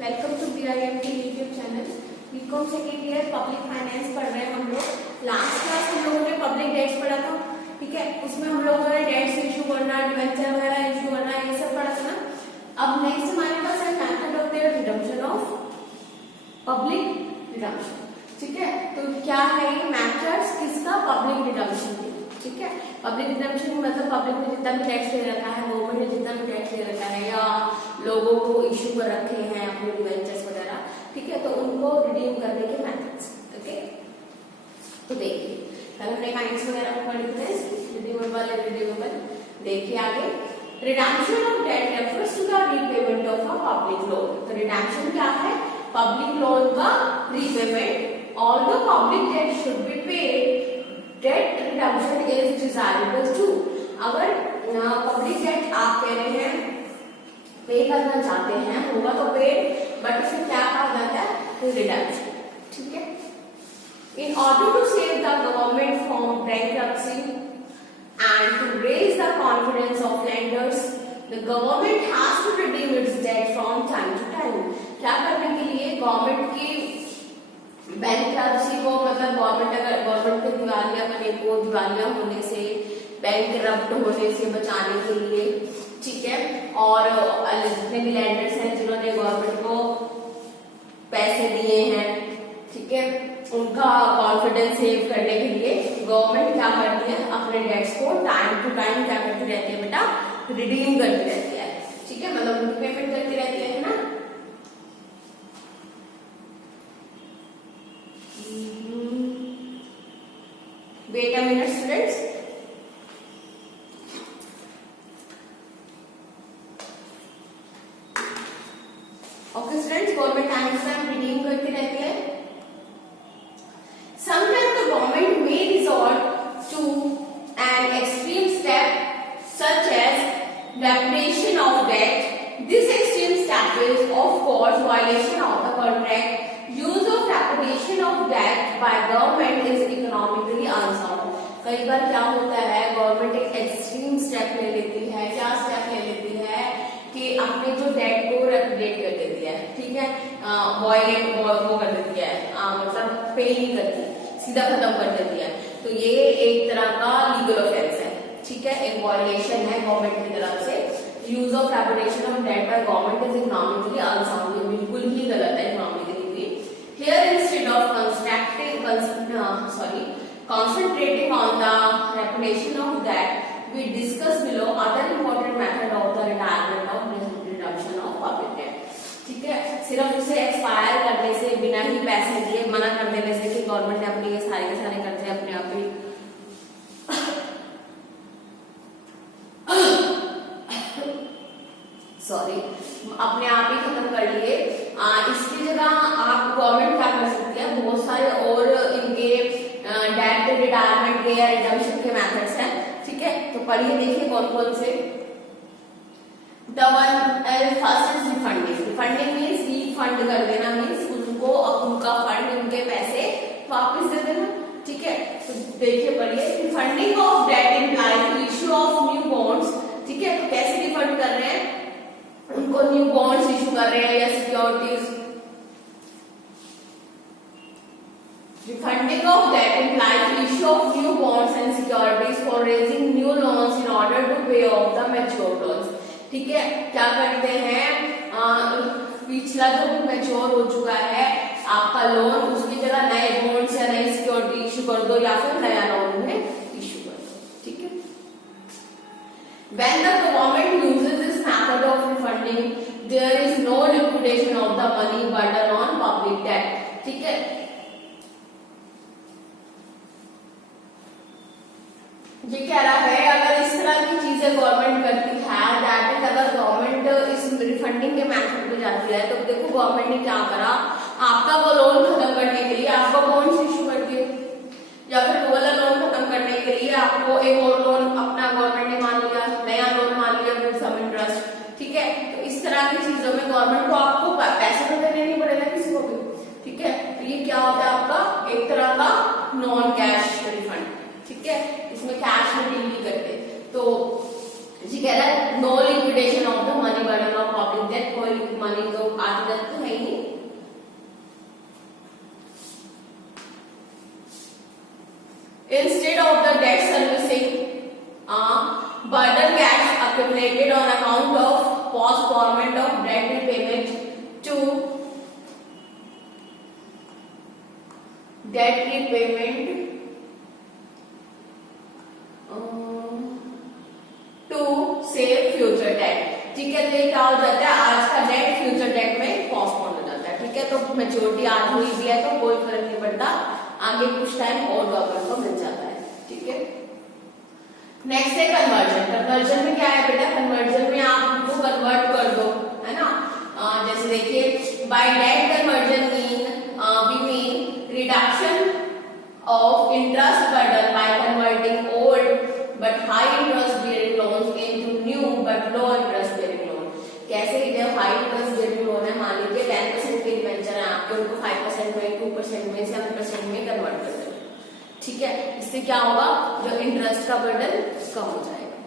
Welcome to BIMT YouTube channel. BCom second year public finance पढ़ रहे हैं हम लोग। लास्ट क्लास हम लोगों ने पब्लिक डेट्स पढ़ा था, ठीक है। उसमें हम लोगों ने डेट्स इशू करना, डिवेंचर वगैरह इशू करना, ये सब पढ़ा था ना। अब नेक्स्ट हमारे पास है method of the redemption of public redemption, ठीक है। तो क्या है ये मेथड्स किसका? पब्लिक रिडम्पशन, ठीक है। पब्लिक रिडम्पशन मतलब पब्लिक ने जितना भी टैक्स ले रखा है, गवर्नमेंट ने जितना भी टैक्स ले रखा है या लोगों को इश्यू कर रखे हैं अपने डिवेंचर्स वगैरह, ठीक है, तो उनको रिडीम करने के मेथड्स, ओके। तो देखिए कल हमने काइंड्स वगैरह को पढ़ी थे, रिडीमेबल एंड रिडीमेबल। देखिए आगे, redemption of debt refers to the repayment of a public loan. तो रिडम्पशन क्या है? पब्लिक लोन का repayment. Although public debt should be paid, debt redemption is desirable too. अगर पब्लिक डेट आप कह रहे हैं पे करना चाहते हैं, होगा तो पेड, बट इसे क्या कहा जाता है? रिडम्पशन, ठीक है। In order to save the government from bankruptcy and to raise the confidence of lenders, the government has to redeem its debt from time to time. क्या करने के लिए? गवर्नमेंट की बैंक्रप्सी को, मतलब गवर्नमेंट के दिवालियापने को, दिवालिया होने से, बैंकरप्ट होने से बचाने के लिए, ठीक है। और जितने भी लैंडर्स हैं जिन्होंने गवर्नमेंट को पैसे दिए हैं, ठीक है, उनका कॉन्फिडेंस सेव करने के लिए गवर्नमेंट क्या करती है? अपने डेट्स को टाइम टू टाइम क्या करती रहती है बेटा? रिडीम करती रहती है, ठीक है, मतलब उनकी पेमेंट करती रहती है ना। Wait a minute students. Okay students, government time to time redeem करती रहती है। Sometimes the government may resort to an extreme step such as repudiation of debt. This extreme step is of course violation of the contract. Use of repudiation of debt by government is economically unsound. कई बार क्या होता है, government एक extreme step ले लेती है। क्या step ले लेती है? कि अपने जो डेट को रेपुडिएट कर देती है, ठीक है, वो कर देती है, मतलब पे नहीं करती, सीधा खत्म कर देती है। तो ये एक तरह का लीगल ऑफेंस है, ठीक है, एक वॉयलेशन है गवर्नमेंट की तरफ से। Use of repudiation of debt by government is economically unsound, ये बिल्कुल ही गलत है इकोनॉमिकली भी। Here instead of concentrating on the repudiation of debt, we discuss below other important method of the retirement of redemption of public debt, ठीक है। सिर्फ उसे एक्सपायर करने से, बिना ही पैसे दिए मना कर देने से कि गवर्नमेंट ने अपने ये सारे के सारे कर्जे अपने आप ही अपने आप ही खत्म कर लिए। इसकी जगह आप गवर्नमेंट क्या कर सकती है? बहुत सारे और इनके डेट रिटायरमेंट के या रिडम्पशन के मेथड्स हैं, ठीक है। तो पढ़िए, देखिए कौन कौन से। First is refunding. Refunding means refund कर देना, मीन्स उनको उनका फंड, उनके पैसे वापस दे देना, ठीक है। तो देखिए पढ़िए, refunding of date implies issue of new bonds, ठीक है। तो कैसे रिफंड कर रहे हैं? उनको न्यू बॉन्ड्स इशू कर रहे हैं या securities. Refunding of debt implies issue of new bonds and securities for raising new loans in order to pay off the mature loans, ठीक है। क्या करते हैं? पिछला जो भी मैच्योर हो चुका है आपका लोन, उसकी जगह नए बॉन्ड्स या नई सिक्योरिटी इशू कर दो या फिर नया लोन में इशू कर दो, ठीक है। When the government uses this method of refunding, there is no liquidation of the money burden on public debt, ठीक है। ये कह रहा है अगर इस तरह की चीजें गवर्नमेंट करती है, दैट इज अगर गवर्नमेंट इस रिफंडिंग के मेथड पे जाती है, तो देखो गवर्नमेंट ने क्या करा, आपका वो लोन खत्म करने के लिए आपको बॉन्ड्स इशू कर दिए, या फिर वो वाला लोन खत्म करने के लिए आपको एक और लोन अपना गवर्नमेंट ने मान लिया, नया लोन मान लिया विद सम इंटरेस्ट, ठीक है। तो इस तरह की चीजों में गवर्नमेंट को आपको पैसे तो देने नहीं पड़ेगा किसी को भी, ठीक है। तो ये क्या होता है? आपका एक तरह का नॉन कैश रिफंड, ठीक है। इसमें कैश में डील नहीं करते। तो जी कह रहा है no liquidation of the money burden of public debt, कोई मनी तो आती जाती है burden gets accumulated on account of postponement of debt repayment to debt repayment to save future debt। ठीक है, तो ये क्या हो जाता है, आज का डेट फ्यूचर डेट में पोस्टपोन हो जाता है। ठीक है, तो मेच्योरिटी आज हुई भी है तो कोई फर्क नहीं पड़ता, आगे कुछ टाइम और गवर्नमेंट को मिल जाता है। ठीक है, नेक्स्ट है कन्वर्जन। कन्वर्जन में क्या है बेटा, कन्वर्जन में आप उनको कन्वर्ट कर दो, है ना। जैसे देखिए, by debt conversion we mean reduction of interest burden by converting old but high interest bearing loans into new but low interest bearing loan. कैसे, जब हाई इंटरेस्ट बेयरिंग लोन है, मान लीजिए 10% के डिबेंचर है आपके, उनको 5% में, 2% में, 7% में कन्वर्ट कर दो। ठीक है, इससे क्या होगा, जो इंटरेस्ट का बर्डन कम हो जाएगा।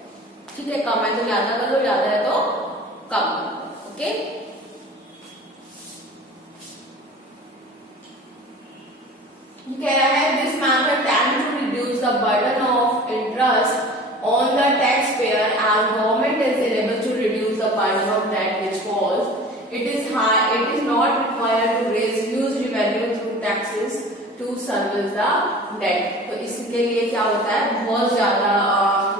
ठीक है, कम है तो ज्यादा कर लो, ज्यादा है तो कम। ओके, कह रहा है this method tend to reduce the burden of interest on the tax payer as government is able to reduce the burden of debt which falls it is not required to raise huge revenue through taxes to service the debt. तो इसके लिए क्या होता है, बहुत ज्यादा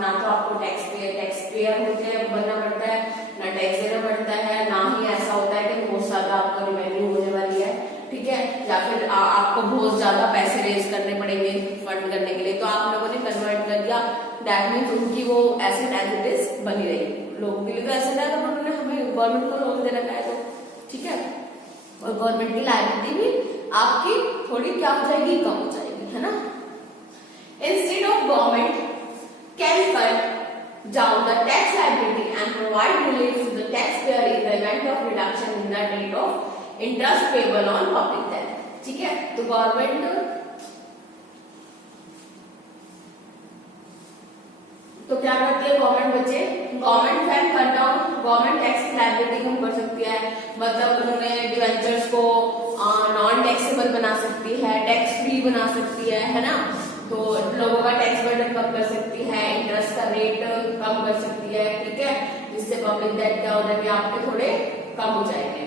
ना तो आपको टैक्स पेयर होते हैं बनना पड़ता है, ना टैक्स देना पड़ता है, ना ही ऐसा होता है कि बहुत ज्यादा आपको रिवेन्यू होने वाली है। ठीक है, या फिर आपको बहुत ज्यादा पैसे रेज करने पड़ेंगे फंड करने के लिए, तो आप लोगों ने कन्वर्ट कर दिया, दैट मीन्स उनकी वो एसेट एज इट इज बनी रही। लोगों के लिए तो एसेट है, तो उन्होंने हमें गवर्नमेंट को लोन दे रखा है, तो ठीक है, और गवर्नमेंट की लायबिलिटी भी आपकी थोड़ी क्या हो जाएगी, कम हो जाएगी, है ना। Instead of government can cut down the tax liability and provide relief to the taxpayer in the event of reduction in the rate of interest payable on public debt। ठीक है, तो गवर्नमेंट तो क्या करती है, गवर्नमेंट बच्चे, government can cut down, government tax की liability कम कर सकती है, मतलब उन्हें डिवेंचर्स को नॉन टैक्सेबल बना सकती है, टैक्स फ्री बना सकती है ना। तो लोगों का टैक्स बर्डन कम कर सकती है, इंटरेस्ट का रेट कम कर सकती है। ठीक है, जिससे पब्लिक डेट क्या हो जाएगी, आपके थोड़े कम हो जाएंगे।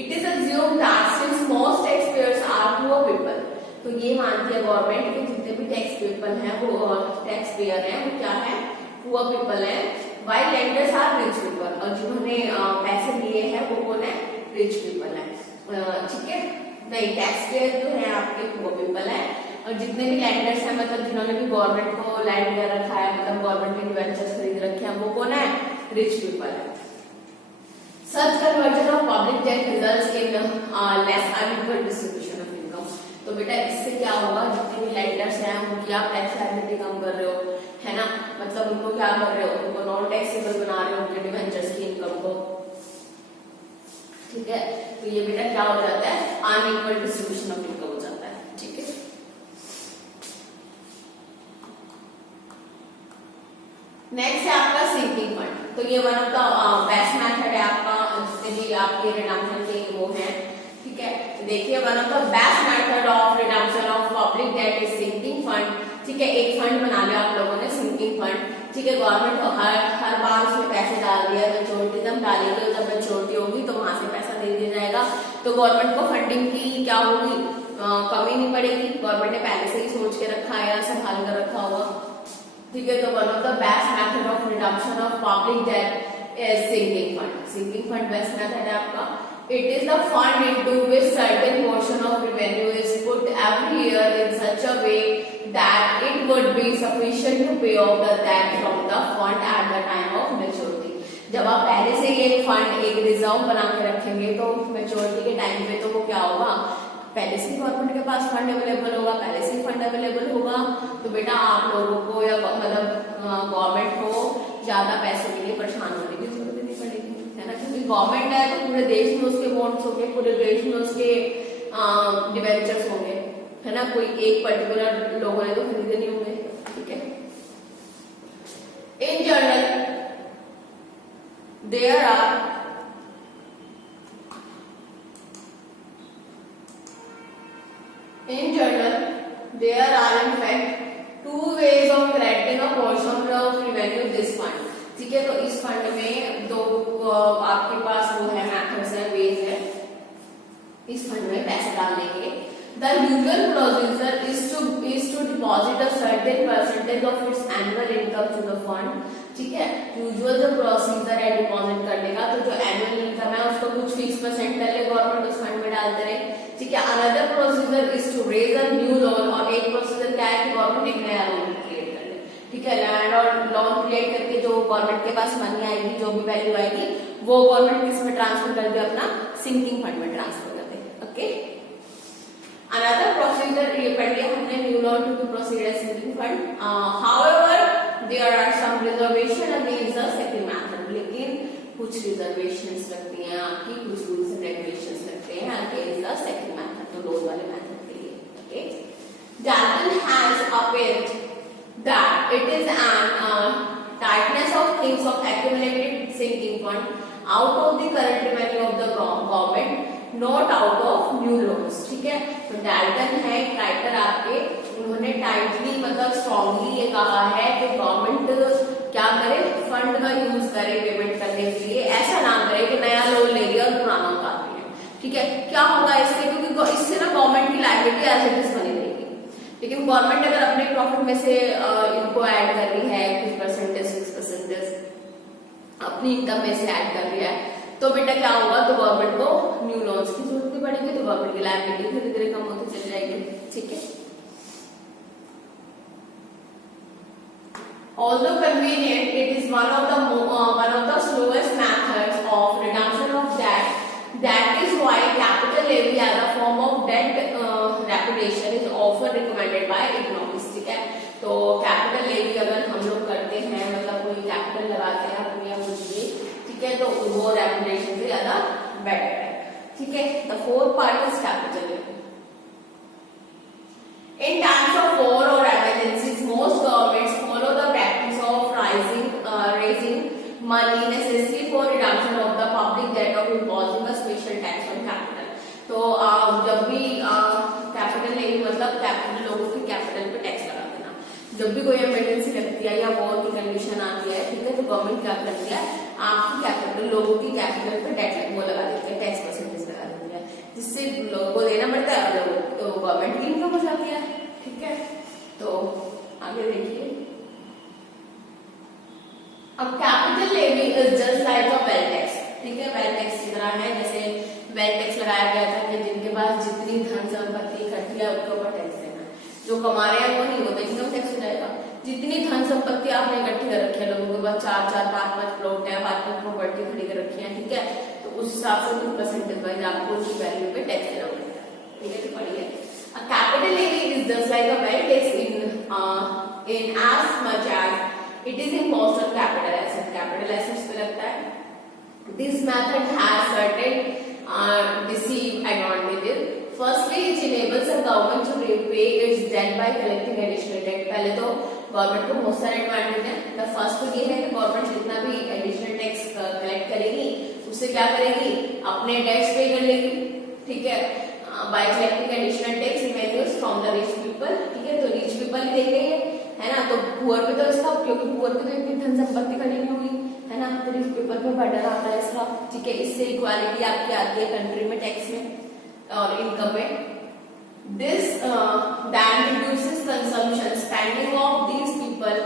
It is assumed that since most tax payers are poor people, तो ये मानती है गवर्नमेंट कि जितने भी टैक्स पीपल हैं, वो टैक्स पेयर हैं, वो क्या है, पुअर पीपल है। While lenders are rich people, और जिन्होंने पैसे लिए हैं वो कौन है, रिच पीपल है। ठीक है, नहीं, टैक्स पेयर जो है आपके पुअर पीपल है, और जितने भी लैंडर्स हैं, मतलब जिन्होंने भी गवर्नमेंट को लैंड दे रखा है, मतलब गवर्नमेंट के डिवेंचर्स खरीद रखे हैं, वो कौन है, रिच पीपल है। Such conversion of public debt results in less unequal distribution of income. तो बेटा इससे क्या होगा, जितने भी लैंडर्स हैं उनकी आप टैक्स लायबिलिटी कम कर रहे हो, है ना, मतलब उनको क्या कर रहे हो, उनको नॉन टैक्सेबल बना रहे हो उनके डिवेंचर्स की इनकम को। ठीक है, तो ये बेटा क्या हो जाता है, अनइक्वल डिस्ट्रीब्यूशन ऑफ इनकम हो जाता है। ठीक है, नेक्स्ट है आपका सिंकिंग फंड। तो ये one of the best method है आपका, जिससे भी आपके रिडम्पशन के वो है। ठीक है, देखिए one of the best method of redemption of public debt is sinking fund. ठीक है, एक फंड बना लिया आप लोगों ने, सिंकिंग फंड। ठीक है, गवर्नमेंट को हर बार उसमें पैसे डाल दिया, मेच्योरिटी तब डालेगी, जब मेच्योरिटी होगी तो वहां से पैसा दे दिया जाएगा। तो गवर्नमेंट को फंडिंग की क्या होगी, कमी नहीं पड़ेगी, गवर्नमेंट ने पहले से ही सोच के रखा है या संभाल कर रखा होगा। ठीक है, तो one of the best method of redemption of public debt is sinking fund. Sinking fund best method है आपका। It is the fund into which certain portion of revenue is put every year in such a way that it would be sufficient to pay off the debt from the fund at the time of maturity. जब आप पहले से ये fund एक reserve बना के रखेंगे, तो मैच्योरिटी के टाइम पे तो वो क्या होगा, पहले से गवर्नमेंट के पास फंड अवेलेबल होगा, पहले से फंड अवेलेबल होगा। तो बेटा आप लोगों को या मतलब गवर्नमेंट को ज्यादा पैसों के लिए परेशान होने की जरूरत नहीं पड़ेगी, है ना, क्योंकि गवर्नमेंट है तो पूरे देश में उसके बॉन्ड्स होंगे, पूरे देश में उसके डिवेंचर्स होंगे, है ना, कोई एक पर्टिकुलर लोगों ने तो खरीदे नहीं होंगे। ठीक है, in general there are in fact two ways of crediting a portion of revenue this fund। ठीक है। तो इस फंड में दो आपके पास वो है मैथड्स है, वेज है इस फंड में पैसे डालने के। The usual procedure is to deposit a certain percentage of its annual income to the fund। ठीक है, यूजुअल जो प्रोसीजर है डिपॉजिट करने का, तो जो एनुअल इनकम है उसको कुछ फिक्स परसेंट पहले गवर्नमेंट उस फंड में डालते रहे। ठीक है, another procedure is to raise a new loan, और एक प्रोसीजर क्या है कि गवर्नमेंट एक नया लोन क्रिएट कर ले। ठीक है, लैंड और लोन क्रिएट करके जो गवर्नमेंट के पास मनी आएगी, जो भी वैल्यू आएगी, वो गवर्नमेंट किसमें ट्रांसफर कर दे, अपना सिंकिंग फंड में ट्रांसफर कर दे। ओके, another procedure ये पढ़ लिया हमने, new loan to be proceed as sinking fund. However there are some reservation against the second method, लेकिन कुछ रिजर्वेशंस लगती हैं आपकी, कुछ रूल्स एंड रेगुलेशंस लगते हैं अगेंस्ट द सेकंड मेथड, तो लोन वाले मेथड के लिए। Okay, Dalton has appealed that it is an tightness of things of accumulated sinking fund out of the current revenue of the government, not out of new loans. ठीक है, तो Dalton है writer आपके, उन्होंने tightly मतलब strongly ये कहा है कि गवर्नमेंट क्या करे, फंड का यूज करे पेमेंट करने के लिए, ऐसा ना करे कि नया लोन ले लिया और पुराना उतार लिया। ठीक है, क्या होगा इससे, क्योंकि इससे ना गवर्नमेंट की लायबिलिटी एज इट इज बनी रहेगी। लेकिन गवर्नमेंट अगर अपने प्रॉफिट में से इनको ऐड कर रही है कुछ परसेंटेज, 6% अपनी इनकम में से ऐड कर रही है, तो बेटा क्या होगा, तो गवर्नमेंट को न्यू लोन्स की जरूरत भी पड़ेगी, तो गवर्नमेंट की लायबिलिटी धीरे धीरे कम होती चली जाएगी। ठीक है, although convenient, it is one of the slowest methods of reduction of debt. That is why capital levy as a form of debt reparation is often recommended by economists। ठीक है, तो कैपिटल लेवी अगर हम लोग करते हैं, मतलब कोई कैपिटल लगाते हैं अपनी या कुछ भी, ठीक है, तो वो रेपुटेशन से ज्यादा बेटर है। ठीक है, the fourth part is capital levy. In times of war और emergencies, most governments follow the practice of raising money necessary for reduction of the public debt of imposing a special tax on capital। तो जब भी capital levy मतलब capital, लोगों की capital पे tax लगा देना, जब भी कोई इमरजेंसी लगती है या वॉर की कंडीशन आती है, ठीक है, तो गवर्नमेंट क्या करती है, आपकी कैपिटल, लोगों की कैपिटल पे टैक्स वो लगा देती है, टैक्स परसेंटेज लगा देती है, जिससे लोगों को देना पड़ता है और तो गवर्नमेंट की इनकम हो जाती है। ठीक है, तो आगे देखिए, अब capital levy is just like a wealth tax. ठीक है, वेल्थ टैक्स की तरह है, जैसे वेल्थ टैक्स लगाया गया था कि जिनके पास जितनी धन संपत्ति इकट्ठी है उसके ऊपर टैक्स देना, जो कमा रहे हैं वो नहीं, वो तो इनकम टैक्स हो जाएगा। जितनी धन संपत्ति आपने इकट्ठी कर रखी है, लोगों के पास 4-4, 5-5 प्लॉट है, 5-5 प्रॉपर्टी खड़ी कर रखी है, ठीक है, तो उस हिसाब से कुछ परसेंटेज वाइज आपको उसकी वैल्यू पे टैक्स देना पड़ेगा। ठीक है, तो पढ़िए, a capital levy is just like a wealth tax in as much as it is imposed on capital assets। capital assets पे लगता है। This method has certain deceive advantages। Firstly, it enables a government to repay its debt by collecting additional debt। पहले तो government को बहुत सारे advantage है। The first तो ये है कि गवर्नमेंट जितना भी एडिशनल टैक्स कलेक्ट करेगी उससे क्या करेगी, अपने डेट्स पे कर लेगी। ठीक है, bye collecting additional tax revenues from the rich people. ठीक है, तो रिच पीपल ही देख रही है ना, तो पुअर पे तो इसका, क्योंकि पुअर पे तो इतनी धन संपत्ति खड़ी नहीं होगी, है ना, तो रिच पीपल पे बर्डन आता है इसका। ठीक है, इससे इक्वालिटी आपकी आती है कंट्री में टैक्स में और इनकम में। This then reduces consumption spending of these people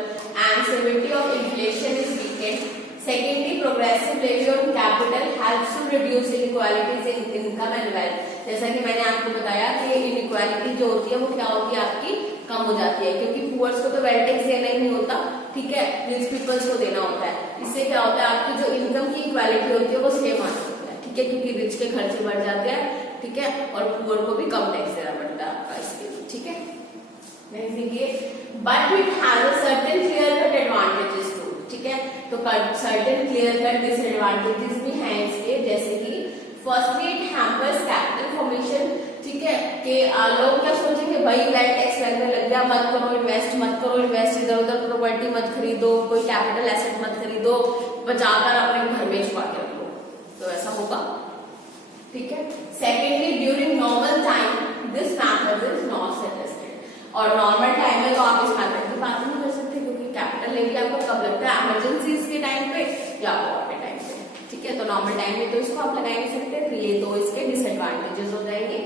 and severity of inflation is weakened। Secondly, progressive levy on capital helps to reduce inequalities in income and wealth। जैसा कि मैंने आपको बताया कि इनइक्वालिटी जो होती है वो क्या होती है, आपकी कम हो जाती है, क्योंकि पुअर्स को तो वेल्थ टैक्स देना ही नहीं होता। ठीक है, रिच पीपल्स को देना होता है। इससे क्या होता है, आपकी जो इनकम की इक्वालिटी होती है वो सेम आ जाती है। ठीक है, क्योंकि रिच के खर्चे बढ़ जाते हैं, ठीक है, और पुअर को भी कम टैक्स देना पड़ता है आपका इसके। ठीक है, नेक्स्ट देखिए, but it has a certain clear cut advantages too. ठीक है, तो सर्टेन क्लियर कट डिसएडवांटेजेस भी हैं इसके, जैसे कि firstly it hampers capital formation. ठीक है, कि लोग क्या सोचेंगे, भाई वेल्थ टैक्स लगने लग गया, मत करो इन्वेस्ट, मत करो इन्वेस्ट, इधर उधर प्रॉपर्टी मत खरीदो, कोई कैपिटल एसेट मत खरीदो, बचाकर अपने घर में छुपा के रखो, तो ऐसा होगा। ठीक है, secondly during normal time this method is not suggested. और नॉर्मल टाइम में तो आप इस मेथड की बात नहीं कर सकते, क्योंकि कैपिटल एन्युटी आपको कब लगता है, इमरजेंसीज के टाइम पे या वॉर के टाइम पे, ठीक है। तो नॉर्मल टाइम में तो इसको आप लगा नहीं सकते, तो ये दो इसके डिसएडवांटेजेस हो जाएंगे,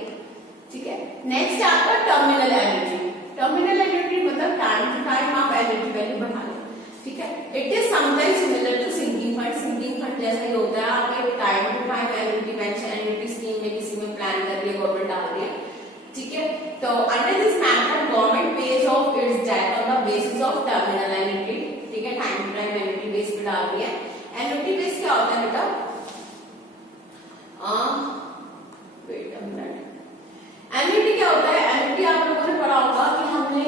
ठीक है। नेक्स्ट है आपका टर्मिनल एन्युटी। टर्मिनल एन्युटी मतलब टाइम टू टाइम आप एन्युटी वैल्यू बढ़ा लो, ठीक है। It is sometimes similar to sinking fund. Sinking fund जैसा ही होता है, आप एक time to time annuity scheme में किसी में प्लान कर रही है, गवर्नमेंट डाल रही है, ठीक है। तो under this method government pays of its debt on the basis of terminal annuity, ठीक है। Time to time annuity base पे डाल रही है। एन्युटी बेस क्या होता है बेटा, वेट अ मिनट, एन्युटी क्या होता है, एन्युटी आप लोगों ने पढ़ा होगा कि हमने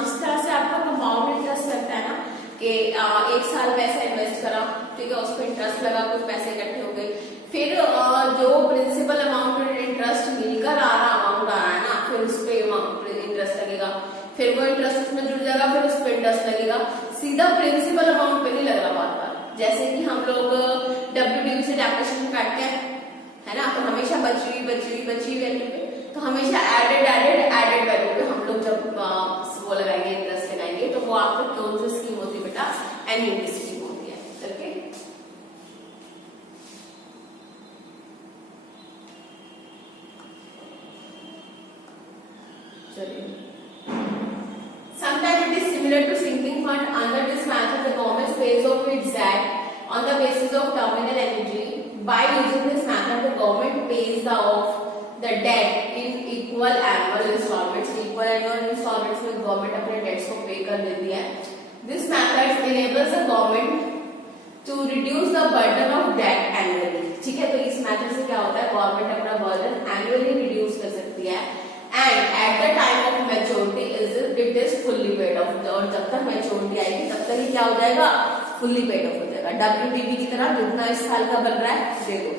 जिस तरह से आपका कंपाउंड इंटरेस्ट लगता है ना, कि एक साल पैसा इन्वेस्ट करा, ठीक है, उस पर इंटरेस्ट लगा, कुछ पैसे इकट्ठे हो गए, फिर जो प्रिंसिपल अमाउंट इंटरेस्ट मिलकर आ रहा अमाउंट आ रहा है ना, फिर उस पर इंटरेस्ट लगेगा, फिर वो इंटरेस्ट उसमें जुड़ जाएगा, फिर उस पर इंटरेस्ट लगेगा, सीधा प्रिंसिपल अमाउंट पे नहीं लग रहा बार बार। जैसे कि हम लोग WDV से डेप्रिसिएशन काटते हैं, है ना, तो हमेशा बची हुई वैल्यू पे, तो हमेशा एडेड वैल्यू पे हम लोग जब वो लगाएंगे, इंटरेस्ट लगाएंगे, तो वो आपको कौन सी स्कीम होती है बेटा, एन्युटी स्कीम होती है, ओके। चलिए, sometimes it is similar to sinking fund. Under this method, the government pays off its debt on the basis of terminal energy. By using this method, the government pays off the debt in equal annual installments. Equal annual installments में government अपने debts को pay कर देती है. This method enables the government to reduce the burden of debt annually. ठीक है, तो इस method से क्या होता है, government अपना burden annually reduce कर सकती है. And at the time of maturity it is fully paid off. और जब तक maturity आएगी तब तक ही क्या हो जाएगा, fully paid off हो जाएगा। WDV की तरह जितना इस साल का बन रहा है दे दो,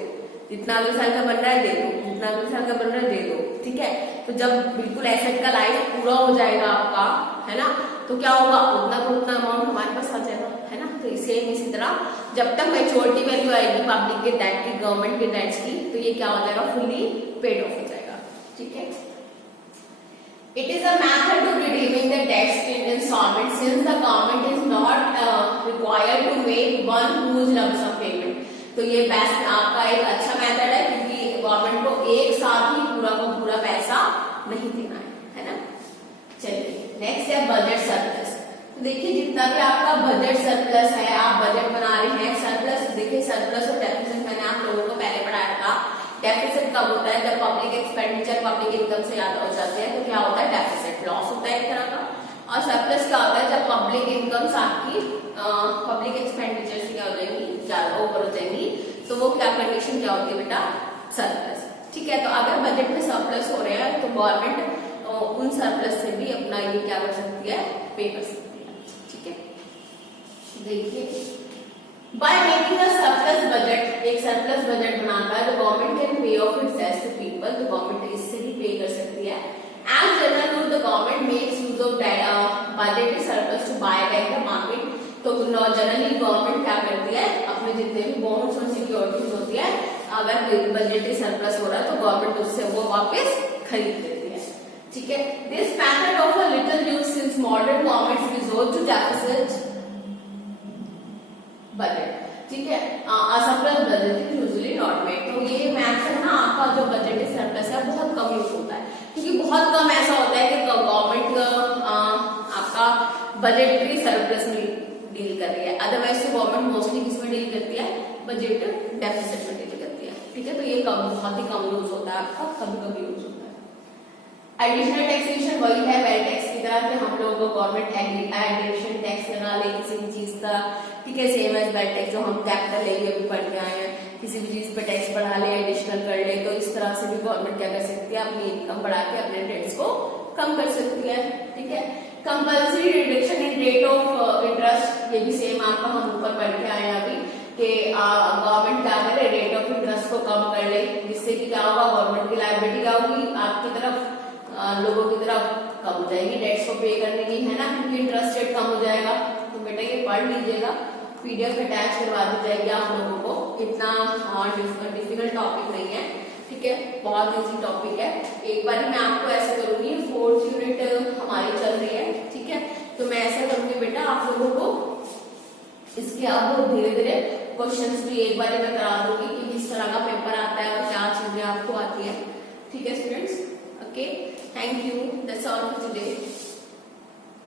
जितना अगले साल का बन रहा है दे दो, जितना अगले साल का बन रहा है दे दो, ठीक है। तो जब बिल्कुल एसेट का लाइफ पूरा हो जाएगा आपका, है ना, तो क्या होगा, उतना को उतना अमाउंट हमारे पास आ जाएगा, है ना। तो सेम इसी तरह जब तक मेच्योरिटी वैल्यू आएगी पब्लिक के डेट की, गवर्नमेंट के डेट्स की, तो ये क्या हो जाएगा, फुल्ली पेड ऑफ हो जाएगा, ठीक है। It is a method to redeeming the debts in installment since the government is not required to make one huge lump sum payment. तो ये बेस्ट आपका एक अच्छा मेथड है, क्योंकि गवर्नमेंट को एक साथ ही पूरा का पूरा पैसा नहीं देना है ना। चलिए, नेक्स्ट है बजट सरप्लस। तो देखिए, जितना भी आपका बजट सरप्लस है, आप बजट बना रहे हैं, सरप्लस, देखिए सरप्लस और डेफिसिट मैंने आप लोगों को पहले पढ़ाया था। डेफिसिट कब होता है, जब पब्लिक एक्सपेंडिचर पब्लिक इनकम से ज्यादा हो जाते हैं, तो क्या होता है, डेफिसिट, लॉस होता है एक तरह का। और सरप्लस क्या होता है, जब पब्लिक इनकम्स आपकी पब्लिक एक्सपेंडिचर से क्या हो जाएंगी, ज्यादा ओवर हो जाएंगी, तो वो क्या कंडीशन क्या होती है बेटा, सरप्लस, ठीक है। तो अगर बजट में सरप्लस हो रहे हैं तो गवर्नमेंट उन सरप्लस से भी अपना ये क्या कर सकती है, पे कर सकती है, ठीक है। देखिए, By making a surplus budget, एक surplus budget बनाता है, तो government can pay off its debts to people, तो गवर्नमेंट इससे भी पे कर सकती है। As general rule, the government makes use of budgetary surplus to buy back the market. तो जनरली गवर्नमेंट क्या करती है, अपने जितने भी बॉन्ड्स और सिक्योरिटीज होती है, अगर बजटरी सरप्लस हो रहा है तो गवर्नमेंट उससे वो वापस खरीद लेती है, ठीक है। This method of a little use since modern governments resort to deficit budget, ठीक है, surplus budget is usually not made. तो ये मैथ है ना, आपका जो बजट सरप्लस है बहुत कम यूज होता है, क्योंकि बहुत कम ऐसा होता है कि गवर्नमेंट आपका बजटरी सरप्लस में डील कर रही है। अदरवाइज तो गवर्नमेंट मोस्टली किसमें डील करती है, बजट डेफिसिट में डील करती है, ठीक है। तो ये बहुत ही कम यूज होता है आपका, कभी कभी यूज होता है। एडिशनल टैक्सेशन वही है वेल्थ टैक्स की तरह, कि हम लोग गवर्नमेंट एडिशनल टैक्स लगा ले किसी भी चीज का, ठीक है, सेम एज वेल्थ टैक्स जो हम कैपिटल लेके अभी पढ़ के आए हैं, किसी भी चीज पे टैक्स बढ़ा ले, एडिशनल कर ले, तो इस तरह से भी गवर्नमेंट क्या कर सकती है, अपनी इनकम बढ़ा के अपने टैक्स को कम कर सकती है, ठीक है। Compulsory reduction in rate of interest, ये भी सेम आपका हम ऊपर पढ़ के आए हैं अभी, कि गवर्नमेंट क्या करे, रेट ऑफ इंटरेस्ट को कम कर ले, जिससे कि क्या होगा, गवर्नमेंट की लायबिलिटी क्या होगी, आपकी तरफ लोगों की तरफ कम हो जाएगी डेट्स को पे करने की, है ना, क्योंकि इंटरेस्ट रेट कम हो जाएगा। तो बेटा ये पढ़ लीजिएगा, पीडीएफ अटैच करवा दी जाएगी आप लोगों को, इतना डिफिकल्ट टॉपिक नहीं है, ठीक है, बहुत इजी टॉपिक है। एक बार मैं आपको ऐसे करूंगी, 4th यूनिट हमारी चल रही है, ठीक है, तो मैं ऐसा करूंगी बेटा, आप लोगों को इसके अब धीरे धीरे क्वेश्चंस भी एक बार मैं करा दूंगी कि किस तरह का पेपर आता है और क्या चीजें आपको आती है। ठीक है students, okay, thank you, that's all for today.